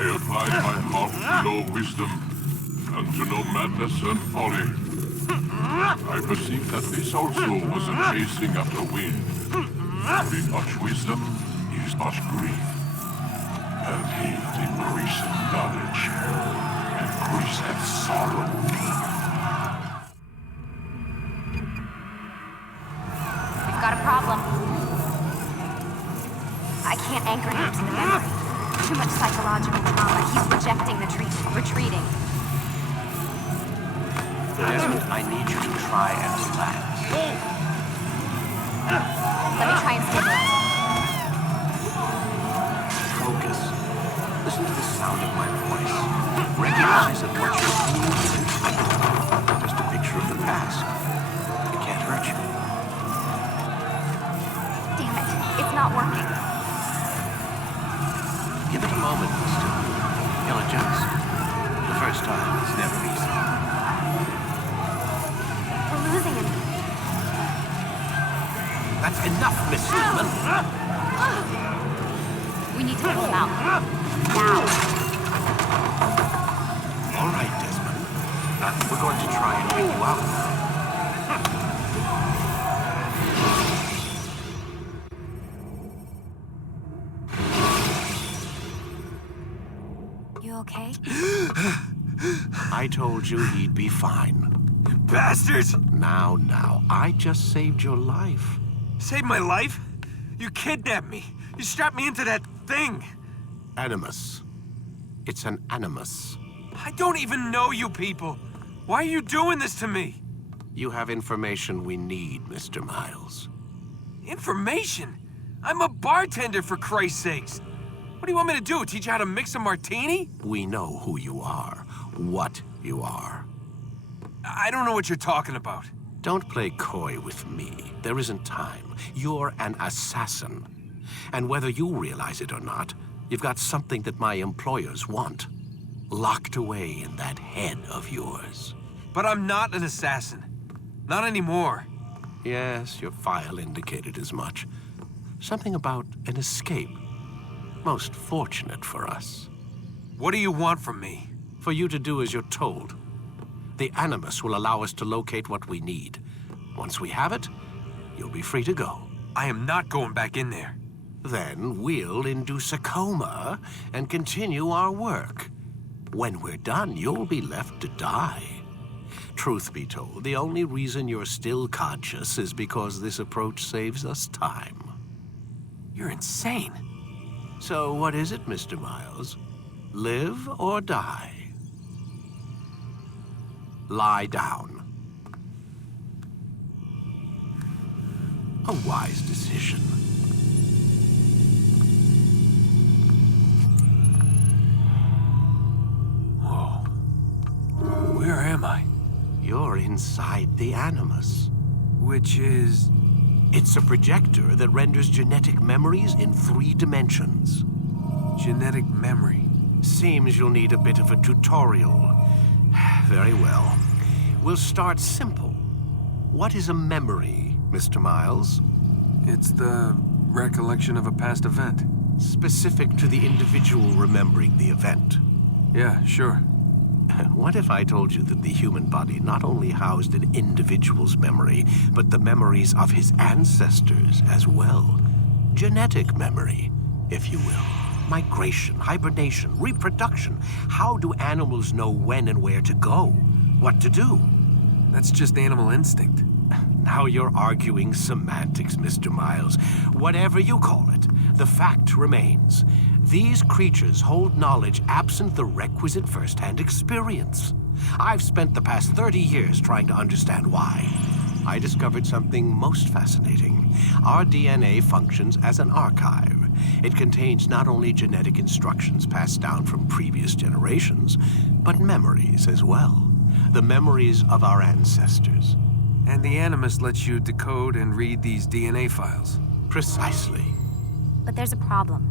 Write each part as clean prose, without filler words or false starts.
I applied my heart to know wisdom, and to know madness and folly. I perceived that this also was a chasing after wind. Having much wisdom is much grief. And hate increaseth knowledge, increaseth sorrow. We've got a problem. I can't anchor him to the memory. Too much psychological trauma. He's rejecting the retreating. Desmond, I need you to try and relax. Let me try and stabilize him. Focus. Listen to the sound of my voice. Recognize that what you're seeing isn't just a picture of the past. It can't hurt you. Damn it. It's not working. Give it a moment, mister. He'll adjust. The first time is never easy. We're losing him. That's enough, Miss Stillman. We need to pull him out. Now. All right, Desmond. We're going to try and bring you out. You okay? I told you he'd be fine. Bastards! Now, I just saved your life. Saved my life? You kidnapped me. You strapped me into that thing. Animus. It's an animus. I don't even know you people. Why are you doing this to me? You have information we need, Mr. Miles. Information? I'm a bartender, for Christ's sakes. What do you want me to do? Teach you how to mix a martini? We know who you are, what you are. I don't know what you're talking about. Don't play coy with me. There isn't time. You're an assassin. And whether you realize it or not, you've got something that my employers want. Locked away in that head of yours. But I'm not an assassin. Not anymore. Yes, your file indicated as much. Something about an escape. Most fortunate for us. What do you want from me? For you to do as you're told. The Animus will allow us to locate what we need. Once we have it, you'll be free to go. I am not going back in there. Then we'll induce a coma and continue our work. When we're done, you'll be left to die. Truth be told, the only reason you're still conscious is because this approach saves us time. You're insane. So what is it, Mr. Miles? Live or die? Lie down. A wise decision. Whoa. Where am I? You're inside the Animus. Which is... It's a projector that renders genetic memories in 3 dimensions. genetic memory. Seems you'll need a bit of a tutorial. Very well. We'll start simple. What is a memory, Mr. Miles? It's the recollection of a past event. Specific to the individual remembering the event. Yeah, sure. What if I told you that the human body not only housed an individual's memory, but the memories of his ancestors as well? Genetic memory, if you will. Migration, hibernation, reproduction. How do animals know when and where to go? What to do? That's just animal instinct. Now you're arguing semantics, Mr. Miles. Whatever you call it, the fact remains. These creatures hold knowledge absent the requisite first-hand experience. I've spent the past 30 years trying to understand why. I discovered something most fascinating. Our DNA functions as an archive. It contains not only genetic instructions passed down from previous generations, but memories as well. The memories of our ancestors. And the Animus lets you decode and read these DNA files. Precisely. But there's a problem.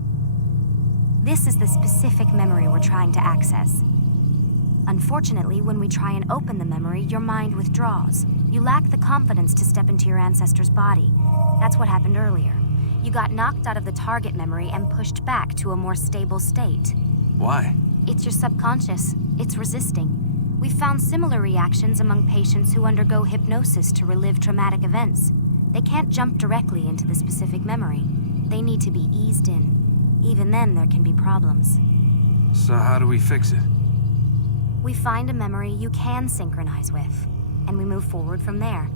This is the specific memory we're trying to access. Unfortunately, when we try and open the memory, your mind withdraws. You lack the confidence to step into your ancestor's body. That's what happened earlier. You got knocked out of the target memory and pushed back to a more stable state. Why? It's your subconscious. It's resisting. We've found similar reactions among patients who undergo hypnosis to relive traumatic events. They can't jump directly into the specific memory. They need to be eased in. Even then, there can be problems. So how do we fix it? We find a memory you can synchronize with, and we move forward from there.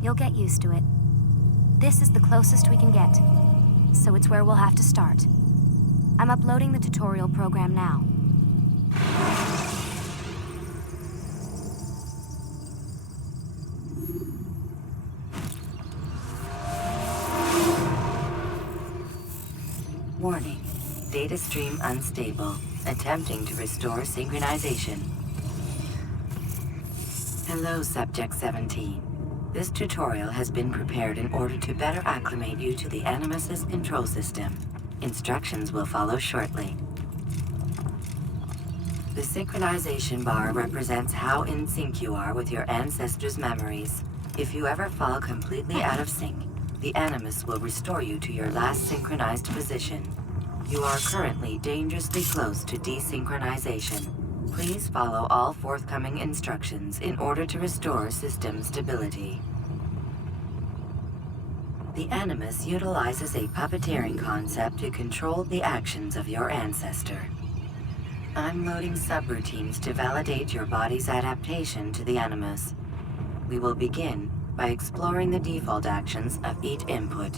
You'll get used to it. This is the closest we can get, so it's where we'll have to start. I'm uploading the tutorial program now. Warning. Data stream unstable. Attempting to restore synchronization. Hello, Subject 17. This tutorial has been prepared in order to better acclimate you to the Animus's control system. Instructions will follow shortly. The synchronization bar represents how in sync you are with your ancestors' memories. If you ever fall completely out of sync, the Animus will restore you to your last synchronized position. You are currently dangerously close to desynchronization. Please follow all forthcoming instructions in order to restore system stability. The Animus utilizes a puppeteering concept to control the actions of your ancestor. I'm loading subroutines to validate your body's adaptation to the Animus. We will begin by exploring the default actions of each input.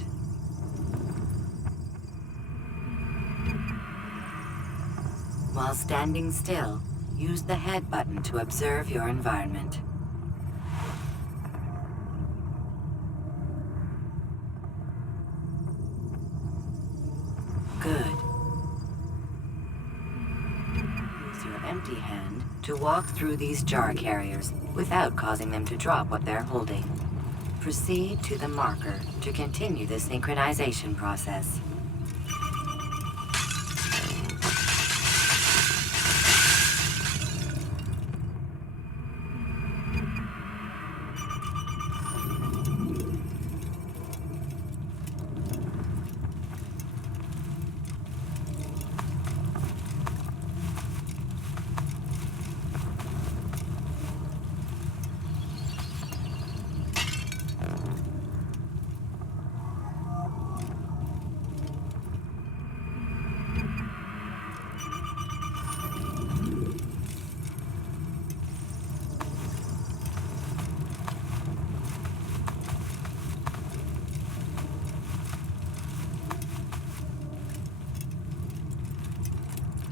While standing still, use the head button to observe your environment. Good. Use your empty hand to walk through these jar carriers without causing them to drop what they're holding. Proceed to the marker to continue the synchronization process.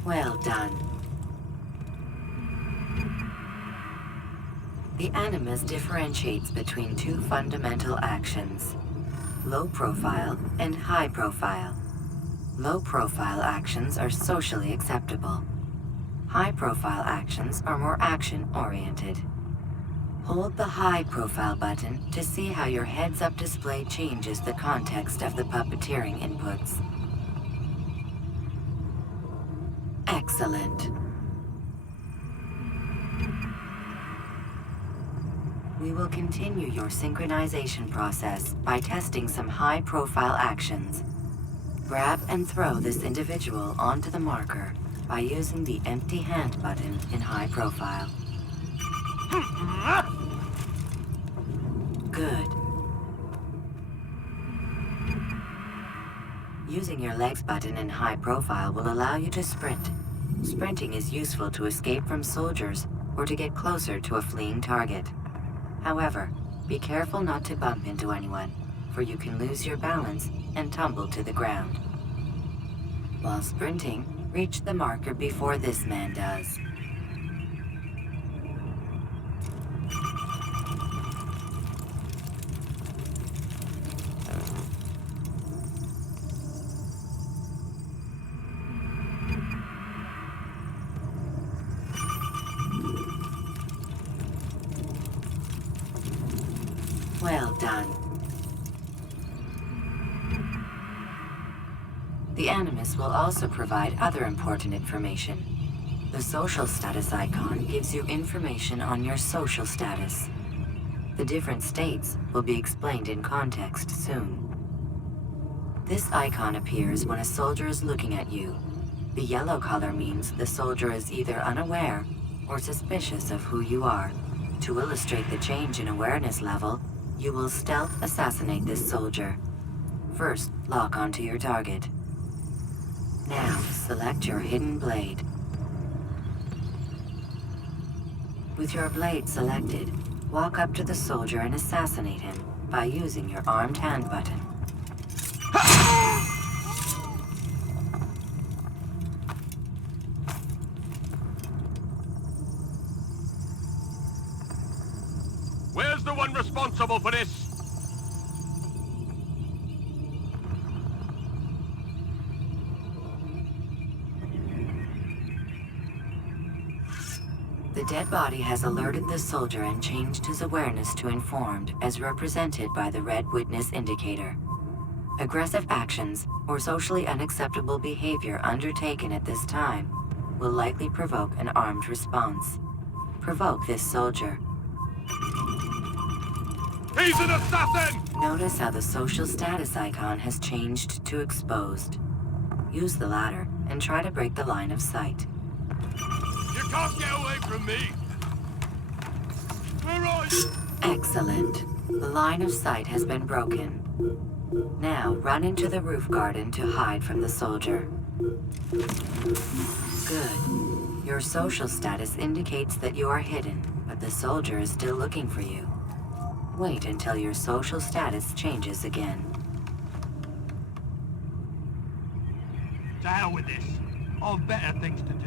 Well done. The Animus differentiates between two fundamental actions: low profile and high profile. Low profile actions are socially acceptable. High profile actions are more action-oriented. Hold the high profile button to see how your heads-up display changes the context of the puppeteering inputs. Excellent. We will continue your synchronization process by testing some high-profile actions. Grab and throw this individual onto the marker by using the empty hand button in high profile. Good. Using your legs button in high profile will allow you to sprint. Sprinting is useful to escape from soldiers or to get closer to a fleeing target. However, be careful not to bump into anyone, for you can lose your balance and tumble to the ground. While sprinting, reach the marker before this man does. Well done. The Animus will also provide other important information. The social status icon gives you information on your social status. The different states will be explained in context soon. This icon appears when a soldier is looking at you. The yellow color means the soldier is either unaware or suspicious of who you are. To illustrate the change in awareness level, you will stealth assassinate this soldier. First, lock onto your target. Now, select your hidden blade. With your blade selected, walk up to the soldier and assassinate him by using your armed hand button. Where's the one responsible for this? The dead body has alerted the soldier and changed his awareness to informed, as represented by the red witness indicator. Aggressive actions or socially unacceptable behavior undertaken at this time will likely provoke an armed response. Provoke this soldier. He's an assassin! Notice how the social status icon has changed to exposed. Use the ladder and try to break the line of sight. You can't get away from me! Where are you? Excellent. The line of sight has been broken. Now run into the roof garden to hide from the soldier. Good. Your social status indicates that you are hidden, but the soldier is still looking for you. Wait until your social status changes again. To hell with this. I've better things to do.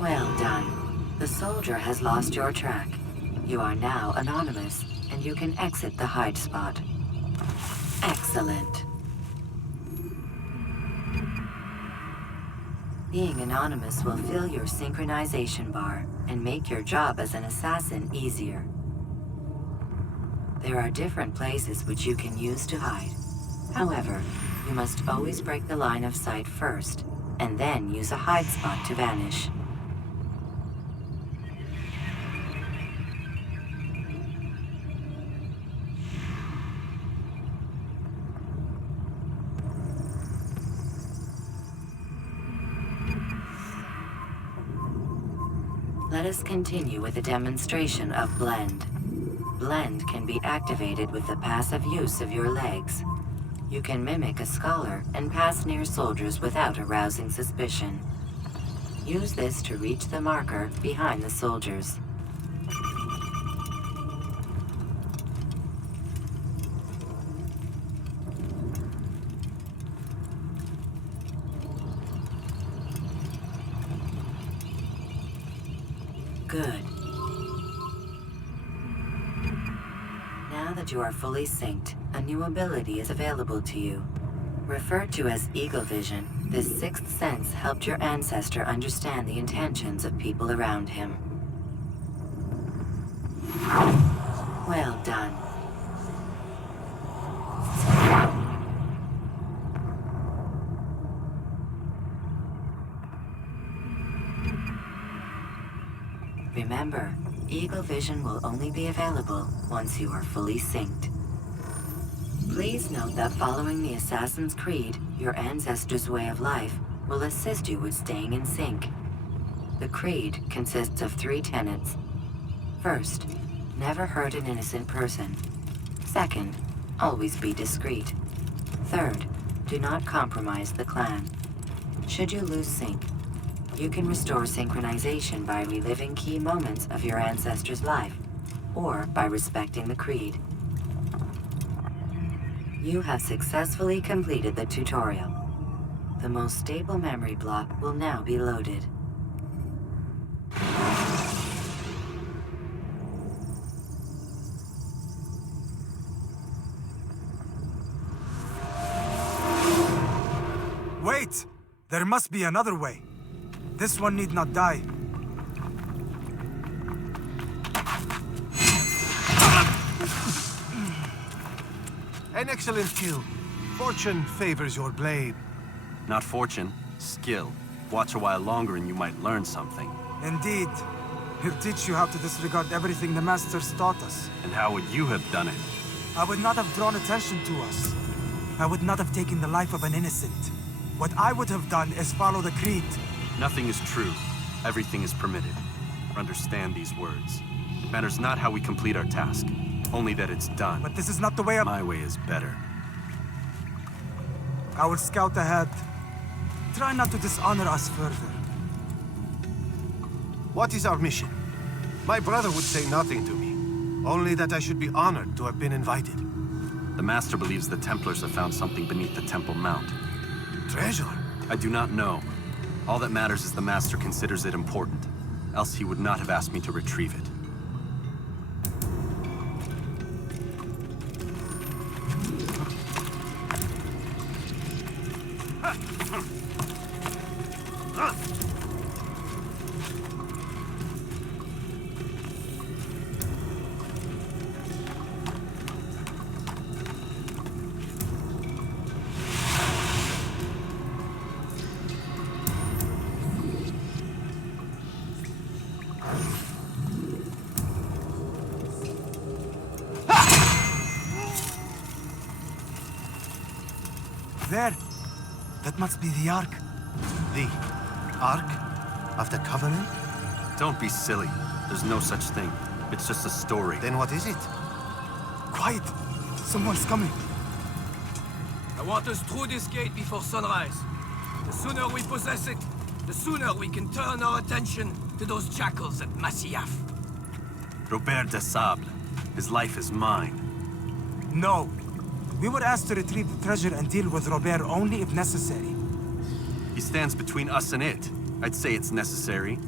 Well done. The soldier has lost your track. You are now anonymous, and you can exit the hide spot. Excellent. Being anonymous will fill your synchronization bar and make your job as an assassin easier. There are different places which you can use to hide. However, you must always break the line of sight first, and then use a hide spot to vanish. Let us continue with a demonstration of Blend. Blend can be activated with the passive use of your legs. You can mimic a scholar and pass near soldiers without arousing suspicion. Use this to reach the marker behind the soldiers. Good. Now that you are fully synced, a new ability is available to you. Referred to as Eagle Vision, this sixth sense helped your ancestor understand the intentions of people around him. Well done. Remember, Eagle Vision will only be available once you are fully synced. Please note that following the Assassin's Creed, your ancestors' way of life will assist you with staying in sync. The Creed consists of 3 tenets. First, never hurt an innocent person. Second, always be discreet. Third, do not compromise the clan. Should you lose sync, you can restore synchronization by reliving key moments of your ancestor's life, or by respecting the Creed. You have successfully completed the tutorial. The most stable memory block will now be loaded. Wait! There must be another way. This one need not die. An excellent kill. Fortune favors your blade. Not fortune, skill. Watch a while longer and you might learn something. Indeed. He'll teach you how to disregard everything the Masters taught us. And how would you have done it? I would not have drawn attention to us. I would not have taken the life of an innocent. What I would have done is follow the creed. Nothing is true. Everything is permitted. Understand these words. It matters not how we complete our task, only that it's done. But this is not the way My way is better. I will scout ahead. Try not to dishonor us further. What is our mission? My brother would say nothing to me. Only that I should be honored to have been invited. The Master believes the Templars have found something beneath the Temple Mount. Treasure? I do not know. All that matters is the Master considers it important. Else he would not have asked me to retrieve it. There! That must be the Ark. The Ark of the Covenant? Don't be silly. There's no such thing. It's just a story. Then what is it? Quiet! Someone's coming. I want us through this gate before sunrise. The sooner we possess it, the sooner we can turn our attention to those jackals at Masyaf. Robert de Sable. His life is mine. No. We were asked to retrieve the treasure and deal with Robert only if necessary. He stands between us and it. I'd say it's necessary.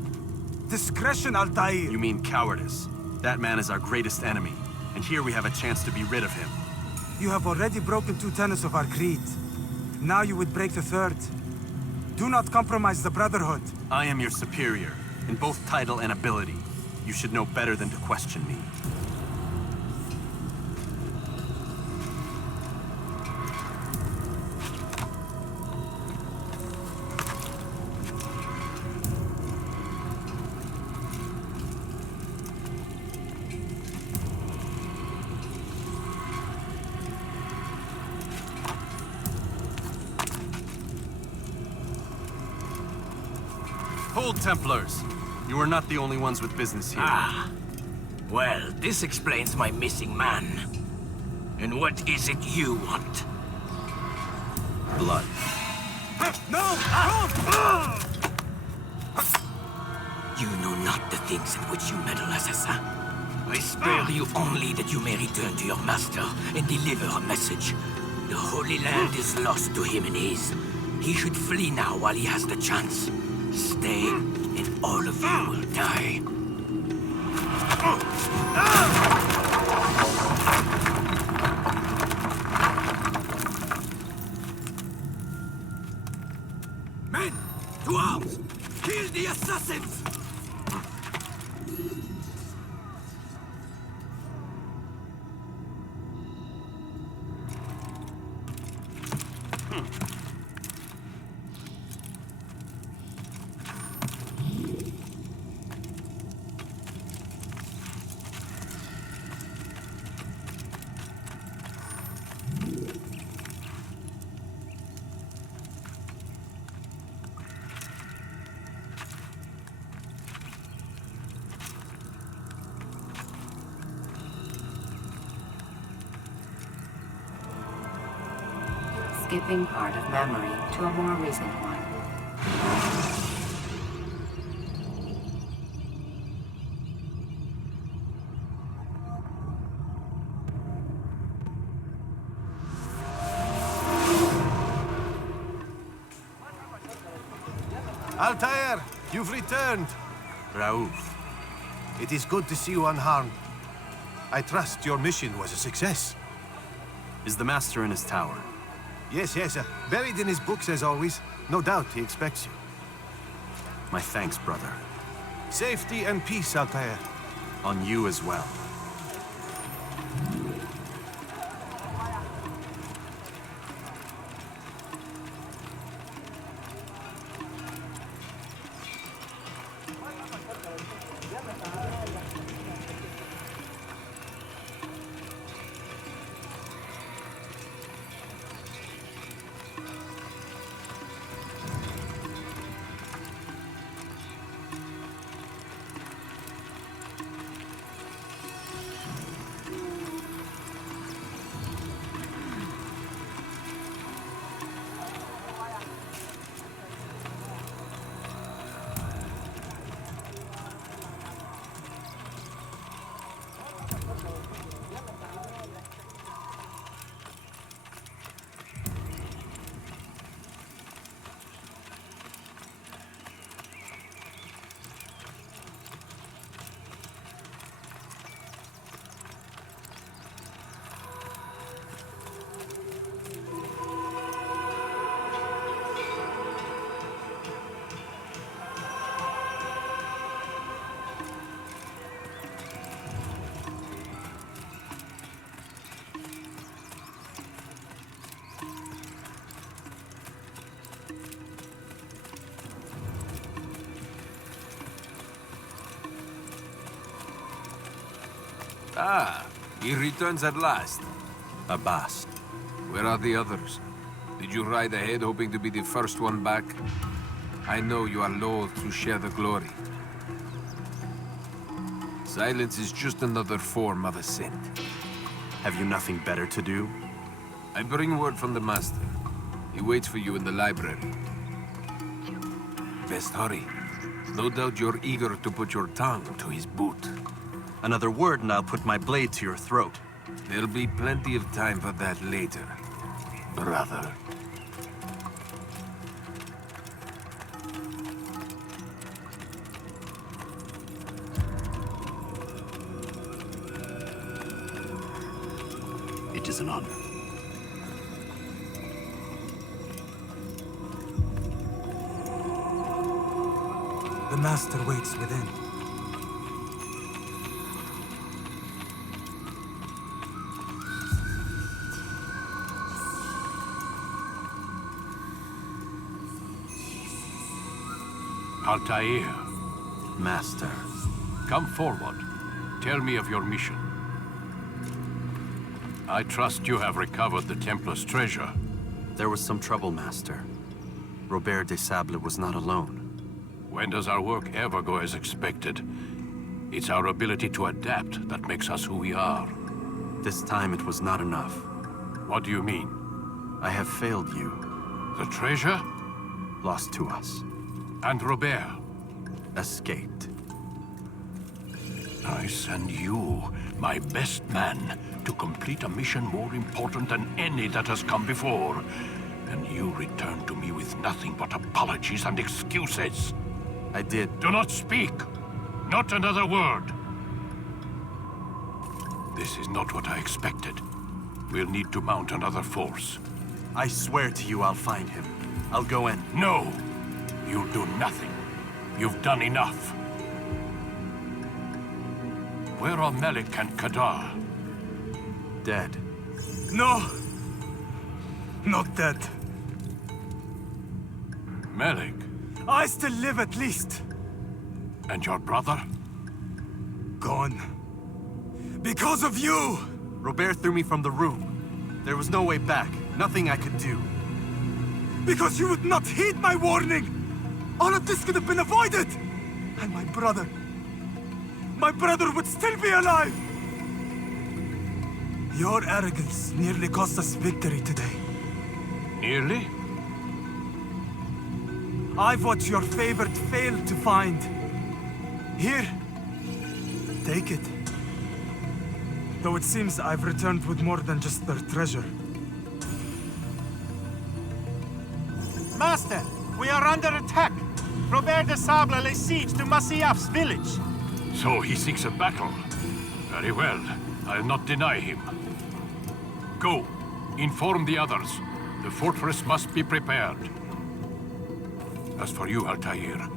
Discretion, Altair! You mean cowardice. That man is our greatest enemy, and here we have a chance to be rid of him. You have already broken 2 tenets of our creed. Now you would break the 3rd. Do not compromise the Brotherhood. I am your superior, in both title and ability. You should know better than to question me. Hold, Templars! You are not the only ones with business here. Well, this explains my missing man. And what is it you want? Blood. No! You know not the things in which you meddle, assassin. I spare you only that you may return to your master and deliver a message. The Holy Land is lost to him and his. He should flee now while he has the chance. Stay, and all of you will die. Men, to arms! Kill the assassins! Skipping part of memory to a more recent one. Altair, you've returned. Raouf. It is good to see you unharmed. I trust your mission was a success. Is the Master in his tower? Yes, buried in his books as always. No doubt he expects you. My thanks, brother. Safety and peace, Altair. On you as well. Ah, he returns at last. Abbas. Where are the others? Did you ride ahead hoping to be the first one back? I know you are loath to share the glory. Silence is just another form of assent. Have you nothing better to do? I bring word from the Master. He waits for you in the library. Best hurry. No doubt you're eager to put your tongue to his boot. Another word and I'll put my blade to your throat. There'll be plenty of time for that later, brother. It is an honor. The Master waits within. Altair, Master. come forward. Tell me of your mission. I trust you have recovered the Templar's treasure. There was some trouble, Master. Robert de Sable was not alone. When does our work ever go as expected? It's our ability to adapt that makes us who we are. This time it was not enough. What do you mean? I have failed you. The treasure? Lost to us. And Robert? Escaped. I send you, my best man, to complete a mission more important than any that has come before. And you return to me with nothing but apologies and excuses. I did. Do not speak. Not another word. This is not what I expected. We'll need to mount another force. I swear to you I'll find him. I'll go in. No! You'll do nothing. You've done enough. Where are Melik and Kadar? Dead. No! Not dead. Melik? I still live at least. And your brother? Gone. Because of you! Robert threw me from the room. There was no way back. Nothing I could do. Because you would not heed my warning! All of this could have been avoided! And my brother would still be alive! Your arrogance nearly cost us victory today. Nearly? I've what your favorite failed to find. Here, take it. Though it seems I've returned with more than just their treasure. Master, we are under attack. Robert de Sable lays siege to Masyaf's village. So he seeks a battle. Very well. I'll not deny him. Go. Inform the others. The fortress must be prepared. As for you, Altair,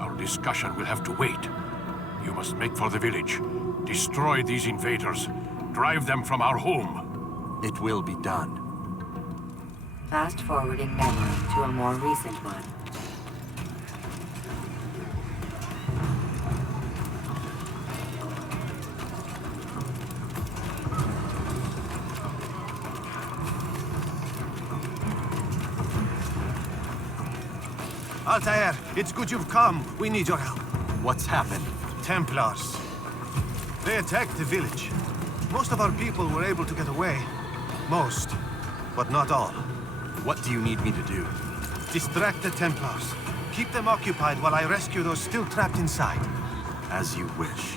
our discussion will have to wait. You must make for the village. Destroy these invaders. Drive them from our home. It will be done. Fast-forwarding memory to a more recent one. Altair, it's good you've come. We need your help. What's happened? Templars. They attacked the village. Most of our people were able to get away. Most, but not all. What do you need me to do? Distract the Templars. Keep them occupied while I rescue those still trapped inside. As you wish.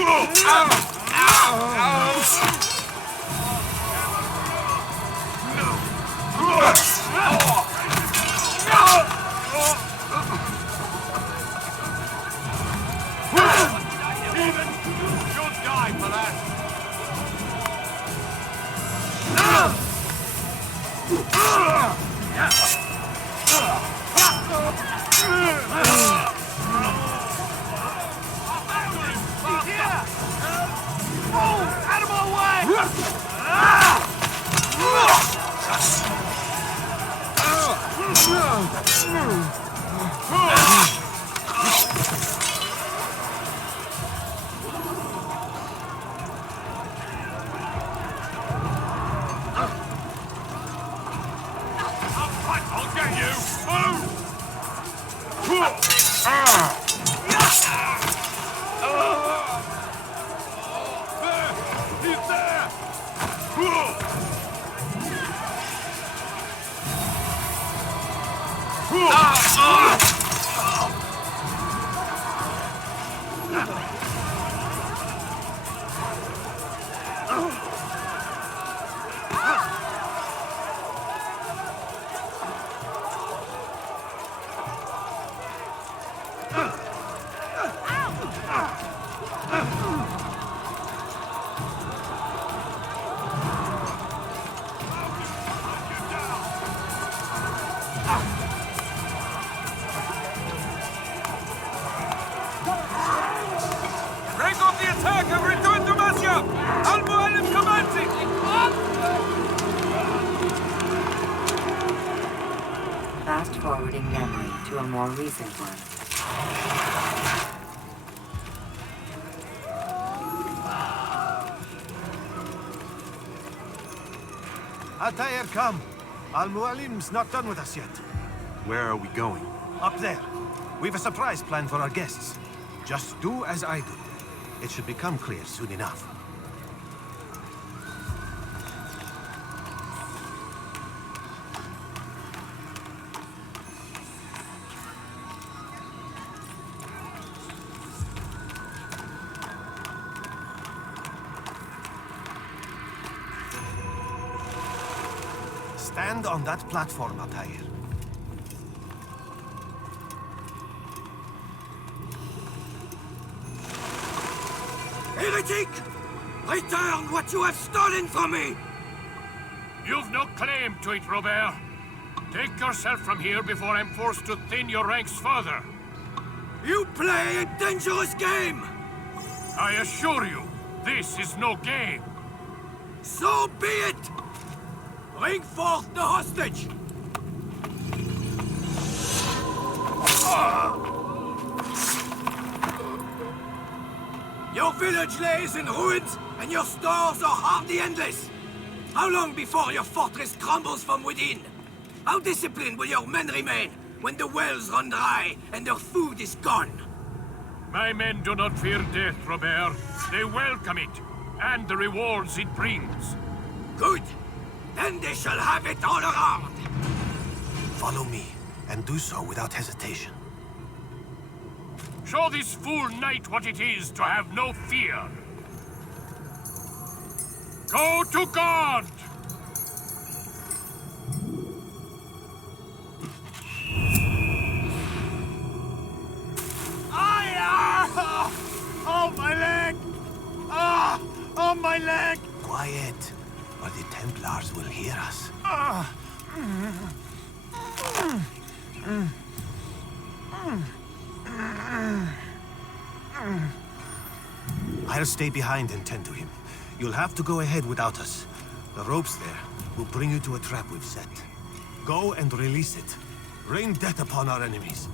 You'll die for that. Out of my way! I'll get you! He's there! Break off the attack and return to Masya! Al-Mualim commencing! Fast-forwarding memory to a more recent one. Altair, come. Al-Mualim's not done with us yet. Where are we going? Up there. We've a surprise plan for our guests. Just do as I do. It should become clear soon enough. Stand on that platform, Altair. Heretic! Return what you have stolen from me! You've no claim to it, Robert. Take yourself from here before I'm forced to thin your ranks further. You play a dangerous game! I assure you, this is no game. So be it! Bring forth the hostage! Your village lays in ruins, and your stores are hardly endless. How long before your fortress crumbles from within? How disciplined will your men remain when the wells run dry and their food is gone? My men do not fear death, Robert. They welcome it, and the rewards it brings. Good. Then they shall have it all around. Follow me, and do so without hesitation. Show this fool knight what it is to have no fear. Go to God! Oh, my leg! Oh, my leg! Quiet, or the Templars will hear us. I'll stay behind and tend to him. You'll have to go ahead without us. The ropes there will bring you to a trap we've set. Go and release it. Rain death upon our enemies.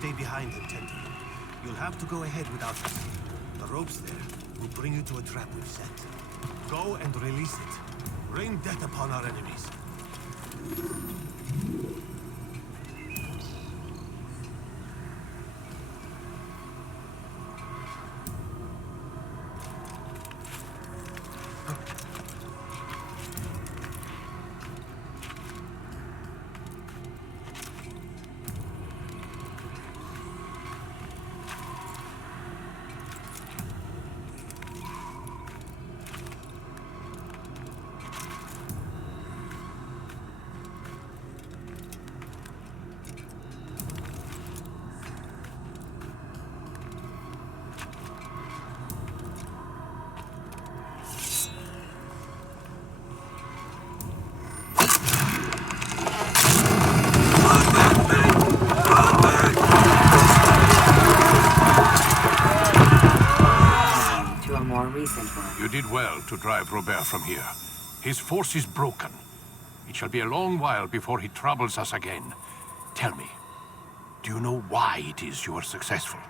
stay behind and tend to him. You'll have to go ahead without us. The ropes there will bring you to a trap we've set. Go and release it. Rain death upon our enemies. You did well to drive Robert from here. His force is broken. It shall be a long while before he troubles us again. Tell me, do you know why it is you were successful?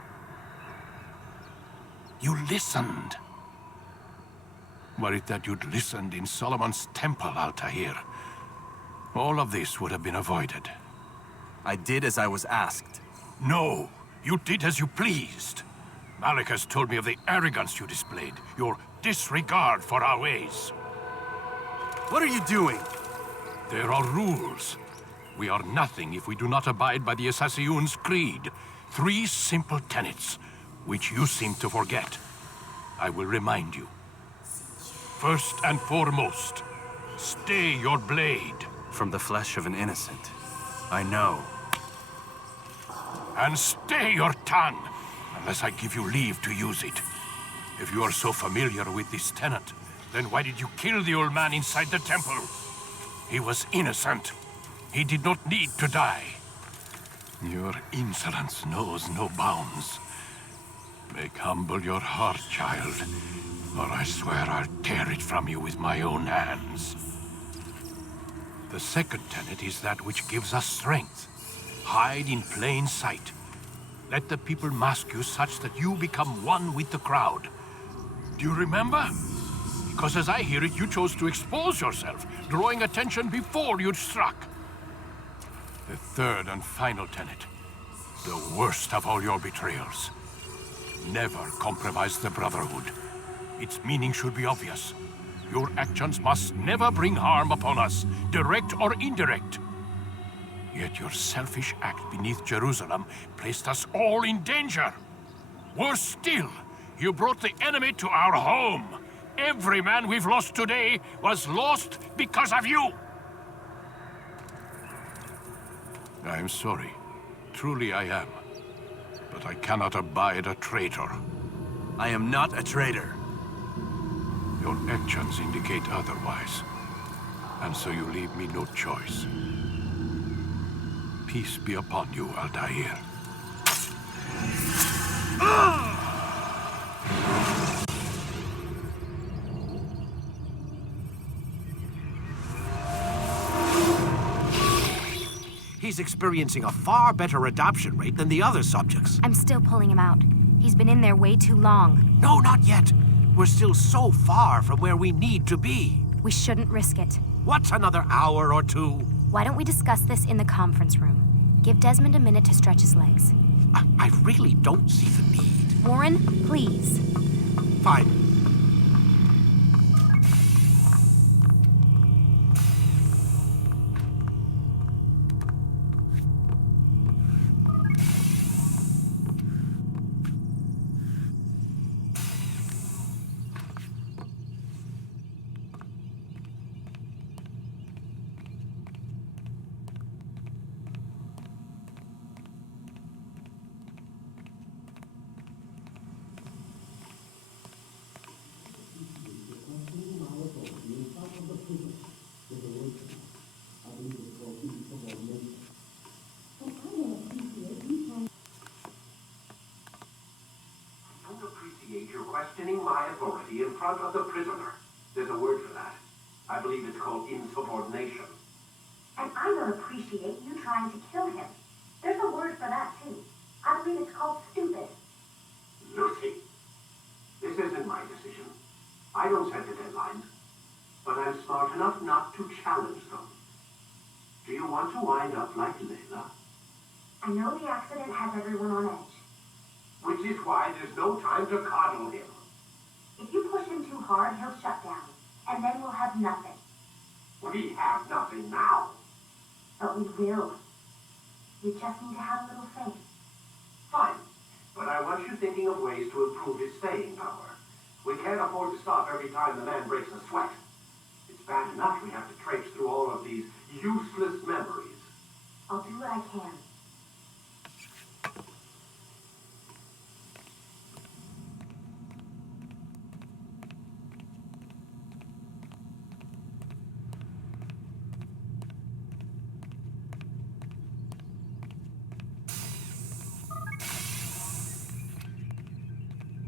You listened. Were it that you'd listened in Solomon's temple, Altair, all of this would have been avoided. I did as I was asked. No, you did as you pleased. Malik has told me of the arrogance you displayed, your disregard for our ways. What are you doing? There are rules. We are nothing if we do not abide by the Assassin's creed. 3 simple tenets, which you seem to forget. I will remind you. First and foremost, stay your blade. From the flesh of an innocent. I know. And stay your tongue, unless I give you leave to use it. If you are so familiar with this tenet, then why did you kill the old man inside the temple? He was innocent. He did not need to die. Your insolence knows no bounds. Make humble your heart, child, or I swear I'll tear it from you with my own hands. The second tenet is that which gives us strength. Hide in plain sight. Let the people mask you such that you become one with the crowd. Do you remember? Because as I hear it, you chose to expose yourself, drawing attention before you'd struck. The third and final tenet. The worst of all your betrayals. Never compromise the Brotherhood. Its meaning should be obvious. Your actions must never bring harm upon us, direct or indirect. Yet your selfish act beneath Jerusalem placed us all in danger. Worse still, you brought the enemy to our home. Every man we've lost today was lost because of you. I'm sorry. Truly I am. But I cannot abide a traitor. I am not a traitor. Your actions indicate otherwise. And so you leave me no choice. Peace be upon you, Altair. He's experiencing a far better adoption rate than the other subjects. I'm still pulling him out. He's been in there way too long. No, not yet. We're still so far from where we need to be. We shouldn't risk it. What's another hour or two? Why don't we discuss this in the conference room? Give Desmond a minute to stretch his legs. I really don't see the need. Warren, please. Fine. You're questioning my authority in front of the prisoner. There's a word for that. I believe it's called insubordination. And I don't appreciate you trying to kill him. There's a word for that, too. believe it's called stupid. Lucy, this isn't my decision. I don't set the deadlines, but I'm smart enough not to challenge them. Do you want to wind up like Layla? I know the accident has everyone on edge. Which is why there's no time to coddle him. If you push him too hard, he'll shut down, and then we'll have nothing. We have nothing now. But we will. We just need to have a little faith. Fine, but I want you thinking of ways to improve his staying power. We can't afford to stop every time the man breaks a sweat. It's bad enough we have to traipse through all of these useless memories. I'll do what I can.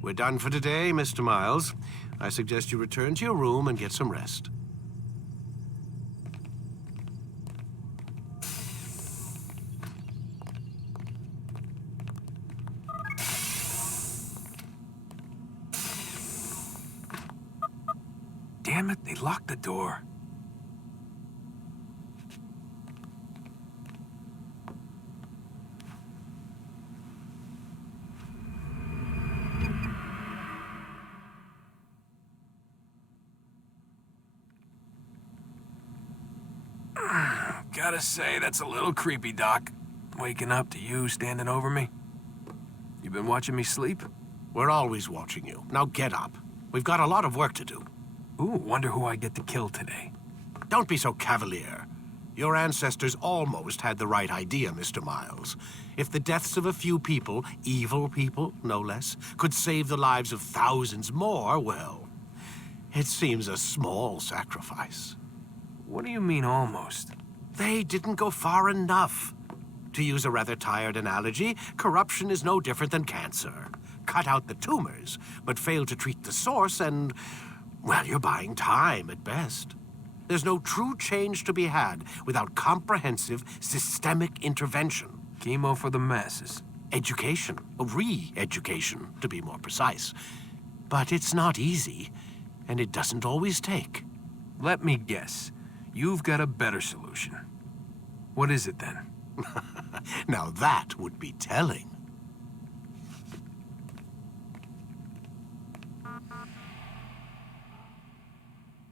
We're done for today, Mr. Miles. I suggest you return to your room and get some rest. Damn it, they locked the door. Gotta say, that's a little creepy, Doc. Waking up to you standing over me. You been watching me sleep? We're always watching you. Now get up. We've got a lot of work to do. Ooh, wonder who I get to kill today. Don't be so cavalier. Your ancestors almost had the right idea, Mr. Miles. If the deaths of a few people, evil people, no less, could save the lives of thousands more, well, it seems a small sacrifice. What do you mean, almost? They didn't go far enough. To use a rather tired analogy, corruption is no different than cancer. Cut out the tumors, but fail to treat the source and, well, you're buying time at best. There's no true change to be had without comprehensive, systemic intervention. Chemo for the masses. Education, re-education, to be more precise. But it's not easy, and it doesn't always take. Let me guess. You've got a better solution. What is it, then? Now that would be telling.